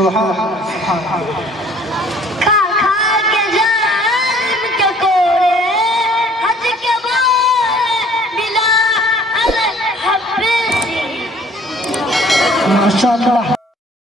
सुभान खा खा के जालिम के कोरे हज के बोले बिला अल हब्बी माशाअल्लाह।